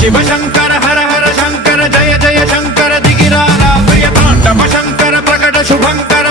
Shiva Shankara హర హర Shankara జయ జయ Shankara దిగిరారా ప్రియ తాండవ Shankara ప్రకట శుభంకర